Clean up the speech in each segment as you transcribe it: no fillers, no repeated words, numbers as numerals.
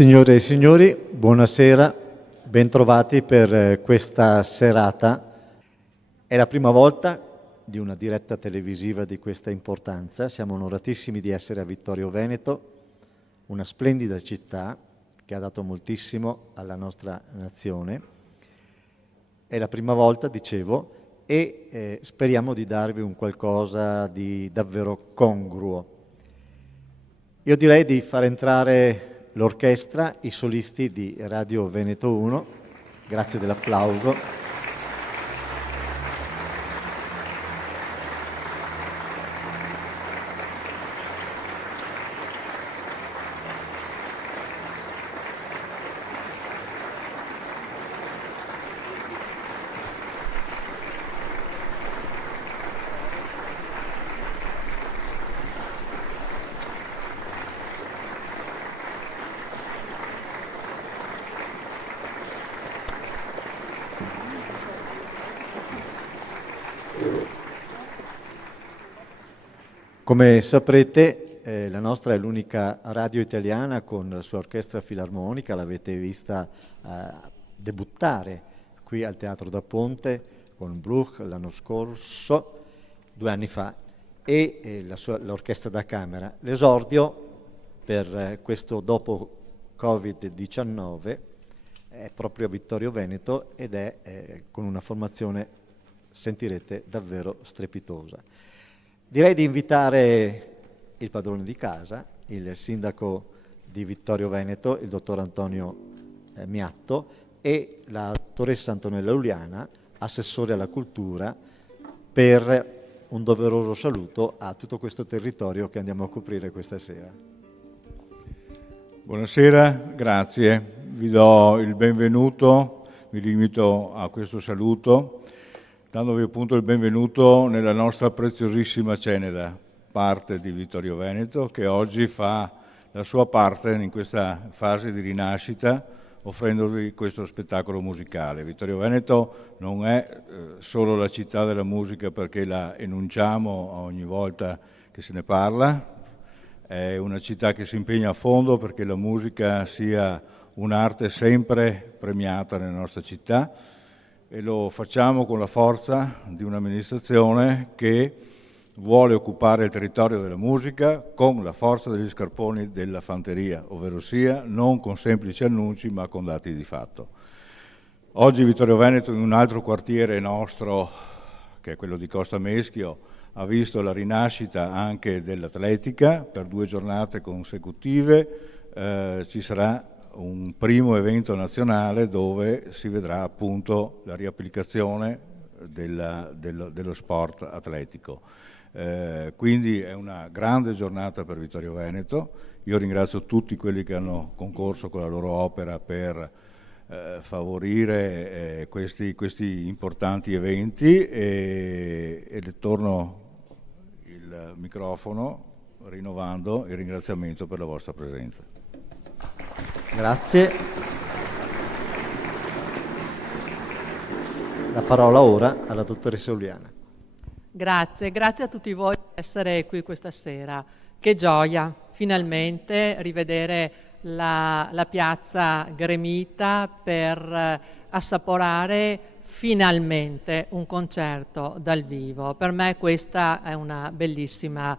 Signore e signori, buonasera, bentrovati per questa serata. È la prima volta di una diretta televisiva di questa importanza. Siamo onoratissimi di essere a Vittorio Veneto, una splendida città che ha dato moltissimo alla nostra nazione. È la prima volta, dicevo, e speriamo di darvi un qualcosa di davvero congruo. Io direi di far entrare l'orchestra, i solisti di Radio Veneto 1. Grazie dell'applauso. Come saprete, la nostra è l'unica radio italiana con la sua orchestra filarmonica, l'avete vista debuttare qui al Teatro da Ponte con Bruch l'anno scorso, 2 anni fa, e l'orchestra da camera. L'esordio per questo dopo Covid-19 è proprio a Vittorio Veneto ed è con una formazione, sentirete, davvero strepitosa. Direi di invitare il padrone di casa, il sindaco di Vittorio Veneto, il dottor Antonio Miatto, e la dottoressa Antonella Uliana, assessore alla cultura, per un doveroso saluto a tutto questo territorio che andiamo a coprire questa sera. Buonasera, grazie. Vi do il benvenuto, mi limito a questo saluto, dandovi appunto il benvenuto nella nostra preziosissima Ceneda, parte di Vittorio Veneto, che oggi fa la sua parte in questa fase di rinascita, offrendovi questo spettacolo musicale. Vittorio Veneto non è solo la città della musica perché la enunciamo ogni volta che se ne parla, è una città che si impegna a fondo perché la musica sia un'arte sempre premiata nella nostra città, e lo facciamo con la forza di un'amministrazione che vuole occupare il territorio della musica con la forza degli scarponi della fanteria, ovvero sia non con semplici annunci ma con dati di fatto. Oggi Vittorio Veneto, in un altro quartiere nostro, che è quello di Costa Meschio, ha visto la rinascita anche dell'atletica per 2 giornate consecutive. Ci sarà un primo evento nazionale dove si vedrà appunto la riapplicazione dello sport atletico. Quindi è una grande giornata per Vittorio Veneto. Io ringrazio tutti quelli che hanno concorso con la loro opera per favorire questi importanti eventi e le torno il microfono rinnovando il ringraziamento per la vostra presenza. Grazie. La parola ora alla dottoressa Uliana. Grazie a tutti voi per essere qui questa sera. Che gioia, finalmente, rivedere la piazza gremita per assaporare finalmente un concerto dal vivo. Per me questa è una bellissima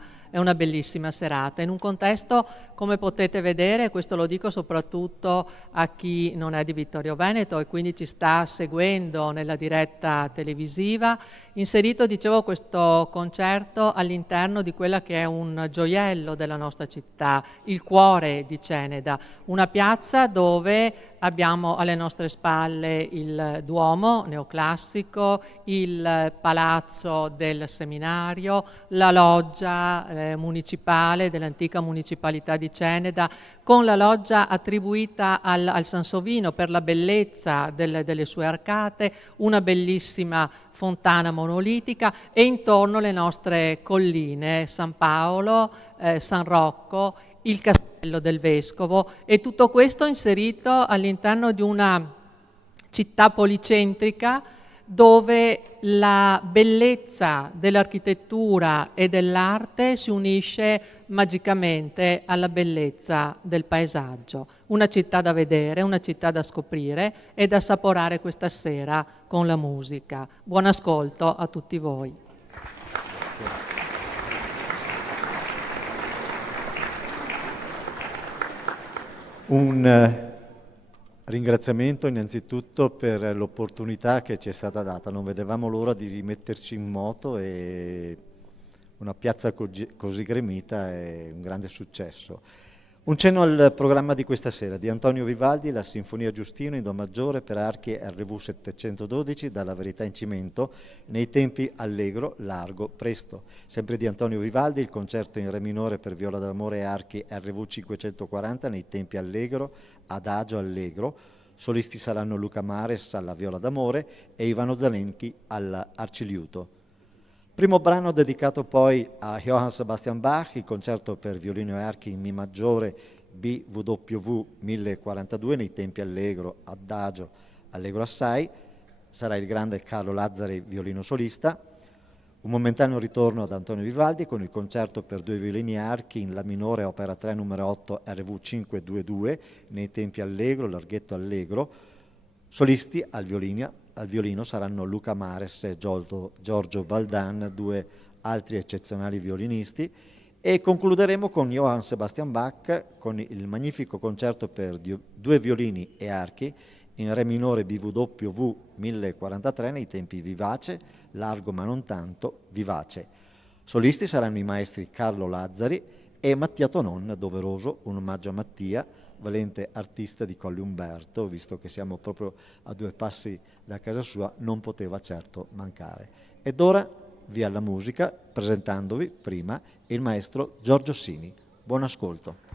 serata, in un contesto, come potete vedere, questo lo dico soprattutto a chi non è di Vittorio Veneto e quindi ci sta seguendo nella diretta televisiva, inserito, dicevo, questo concerto all'interno di quella che è un gioiello della nostra città, il cuore di Ceneda, una piazza dove abbiamo alle nostre spalle il Duomo neoclassico, il Palazzo del Seminario, la loggia municipale dell'antica municipalità di Ceneda, con la loggia attribuita al Sansovino per la bellezza delle sue arcate, una bellissima fontana monolitica e intorno le nostre colline, San Paolo, San Rocco, il Castello del Vescovo, e tutto questo inserito all'interno di una città policentrica dove la bellezza dell'architettura e dell'arte si unisce magicamente alla bellezza del paesaggio. Una città da vedere, una città da scoprire e da assaporare questa sera con la musica. Buon ascolto a tutti voi. Un ringraziamento innanzitutto per l'opportunità che ci è stata data. Non vedevamo l'ora di rimetterci in moto e una piazza così gremita è un grande successo. Un cenno al programma di questa sera di Antonio Vivaldi, la Sinfonia Giustino in Do maggiore per archi RV 712 dalla Verità in cimento nei tempi allegro, largo, presto. Sempre di Antonio Vivaldi il concerto in re minore per viola d'amore e archi RV 540 nei tempi allegro, adagio, allegro. Solisti saranno Luca Mares alla viola d'amore e Ivano Zalenchi all'arciliuto. Primo brano dedicato poi a Johann Sebastian Bach, il concerto per violino e archi in Mi maggiore BWV 1042 nei tempi allegro, adagio, allegro assai. Sarà il grande Carlo Lazzari, violino solista. Un momentaneo ritorno ad Antonio Vivaldi con il concerto per due violini e archi in La minore, opera 3 numero 8 RV 522 nei tempi allegro, larghetto allegro. Solisti al violino saranno Luca Mares e Giorgio Baldan, due altri eccezionali violinisti, e concluderemo con Johann Sebastian Bach con il magnifico concerto per due violini e archi in re minore BWV 1043 nei tempi vivace, largo ma non tanto, vivace. Solisti saranno i maestri Carlo Lazzari e Mattia Tonon, doveroso un omaggio a Mattia, valente artista di Colli Umberto, visto che siamo proprio a 2 passi da casa sua, non poteva certo mancare. Ed ora via alla musica, presentandovi prima il maestro Giorgio Sini. Buon ascolto.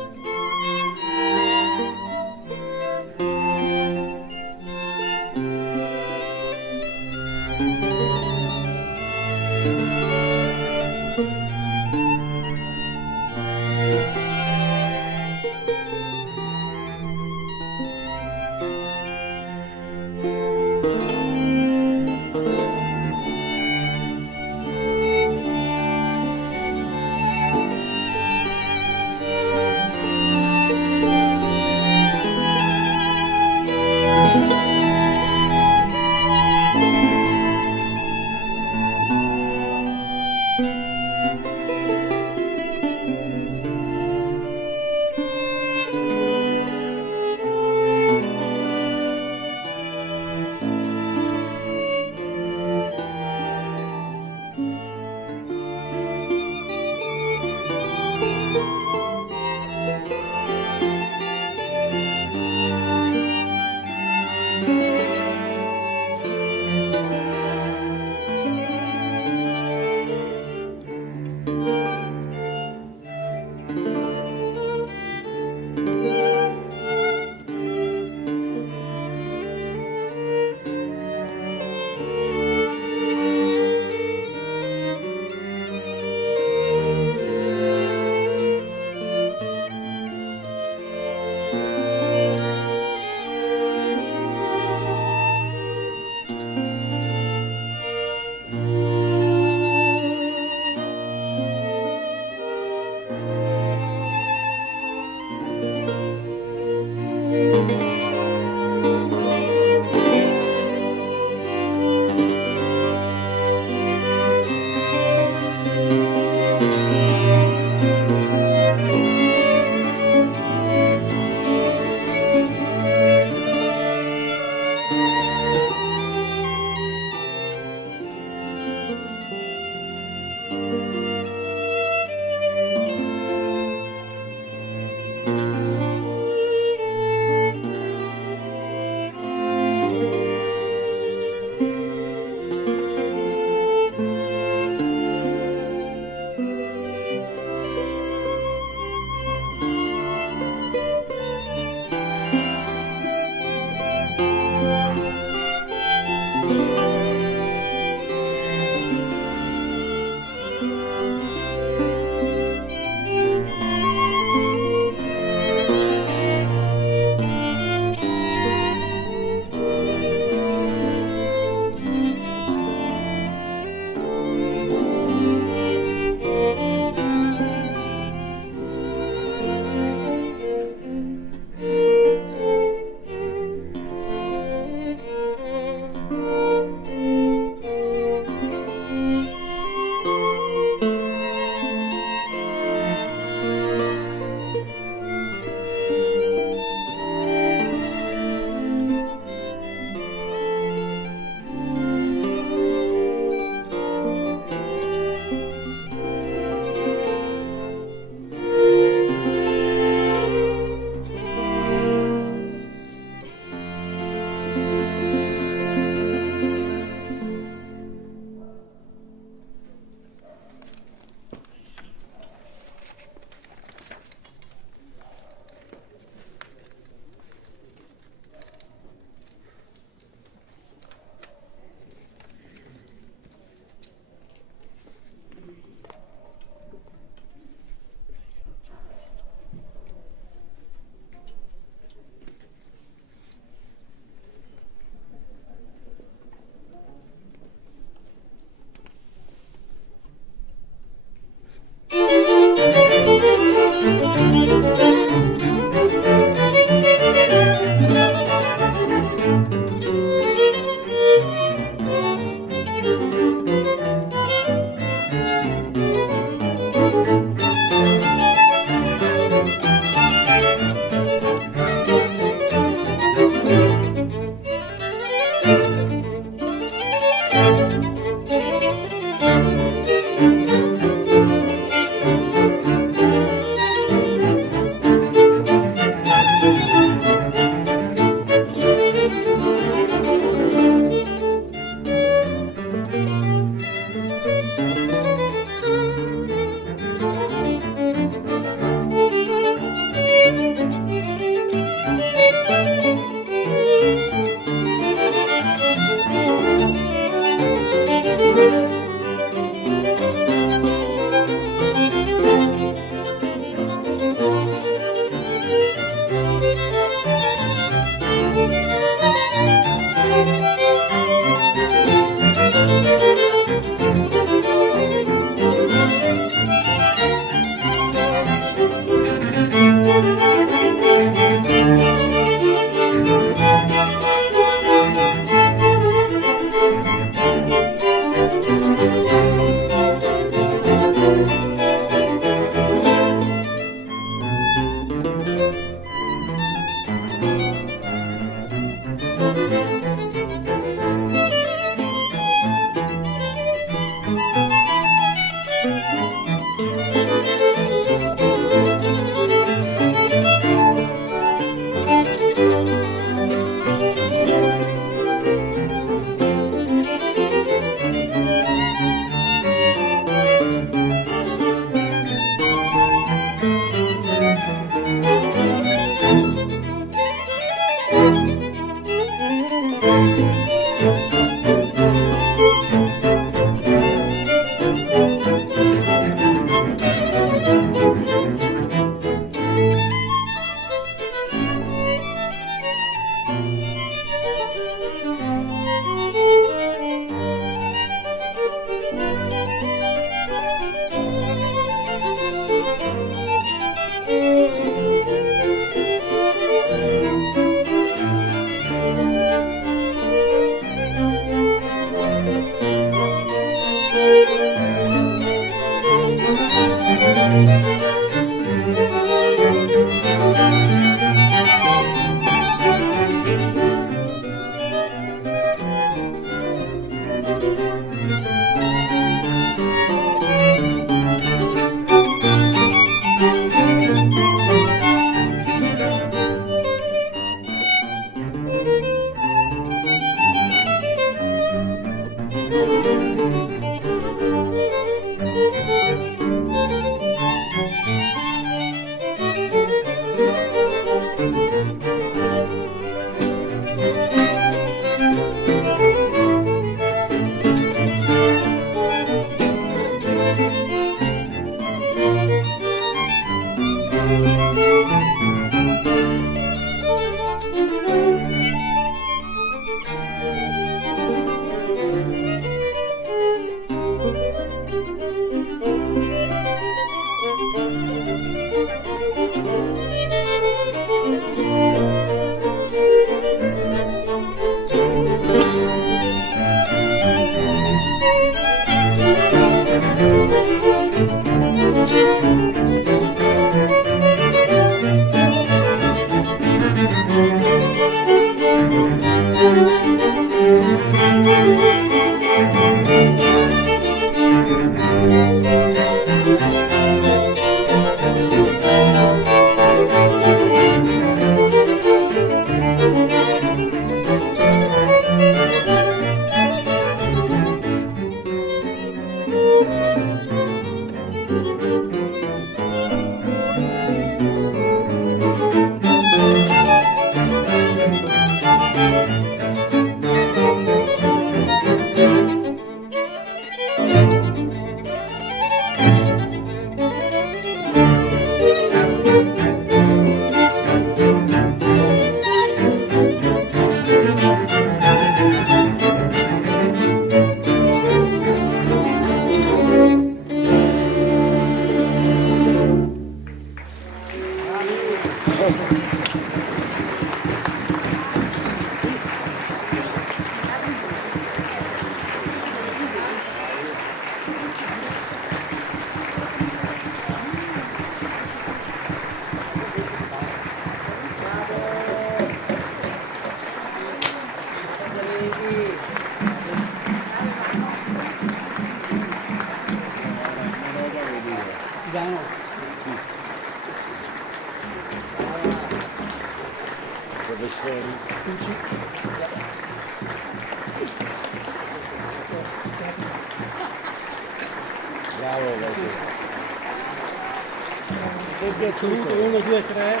Saluto 1, 2, 3.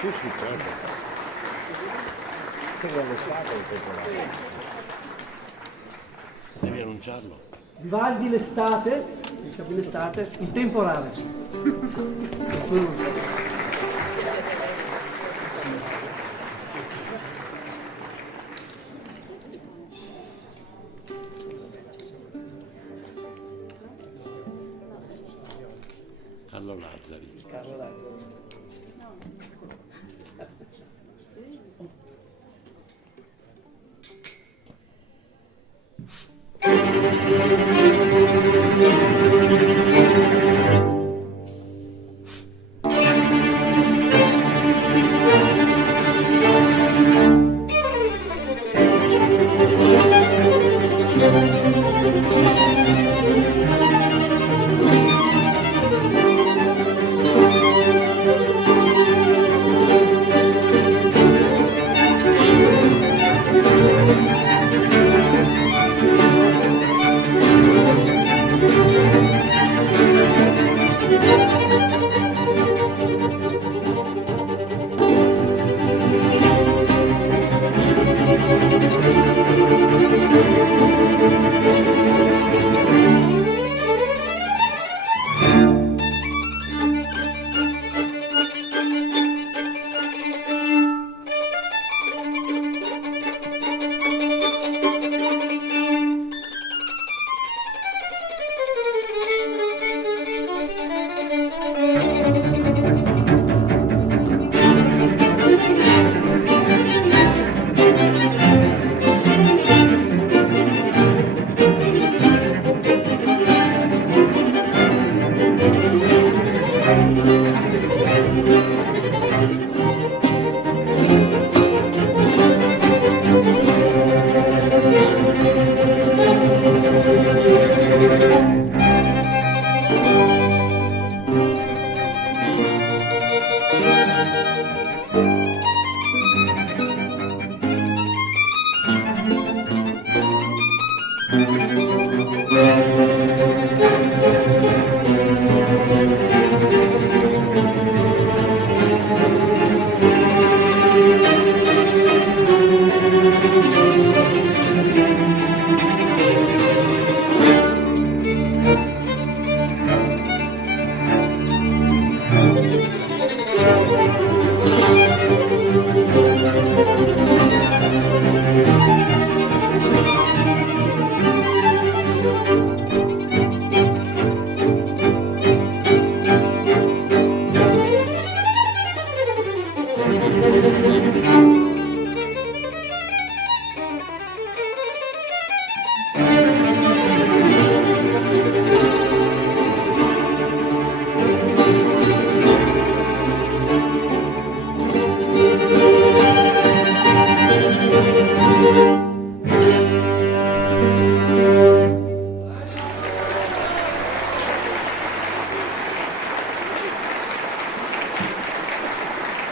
Sì, certo. Sembra l'estate il temporale. Devi annunciarlo. Vivaldi l'estate, il temporale. Carlo Lazzari.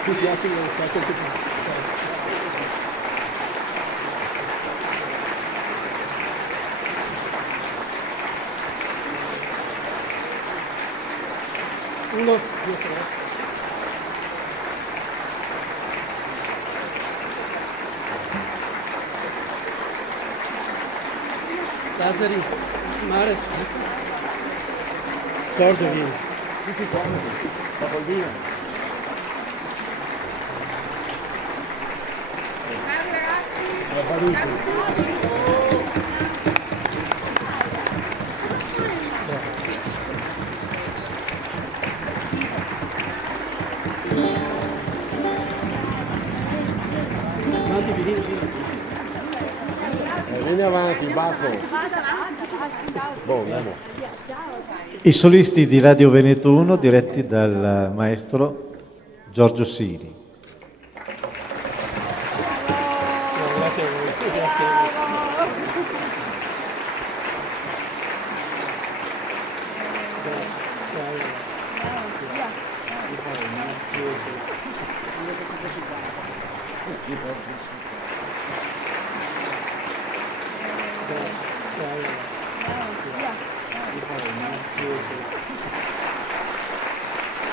Mi piace l'estate che uno, due, tre. Lazzari, mare, Cordovino. Tutti comodi, dopo il vino. Avanti, vieni. Vieni avanti, Bacco. Boh, andiamo. I solisti di Radio Veneto 1 diretti dal maestro Giorgio Siri. Grazie a voi. Grazie a voi.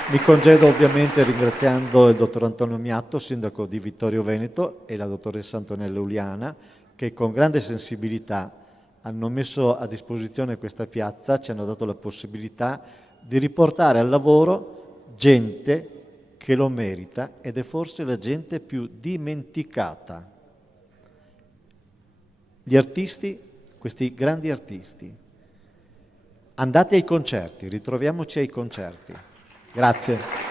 Mi congedo ovviamente ringraziando il dottor Antonio Miatto, sindaco di Vittorio Veneto, e la dottoressa Antonella Uliana, che con grande sensibilità hanno messo a disposizione questa piazza, ci hanno dato la possibilità di riportare al lavoro gente che lo merita ed è forse la gente più dimenticata. Gli artisti, questi grandi artisti. Andate ai concerti, ritroviamoci ai concerti. Grazie.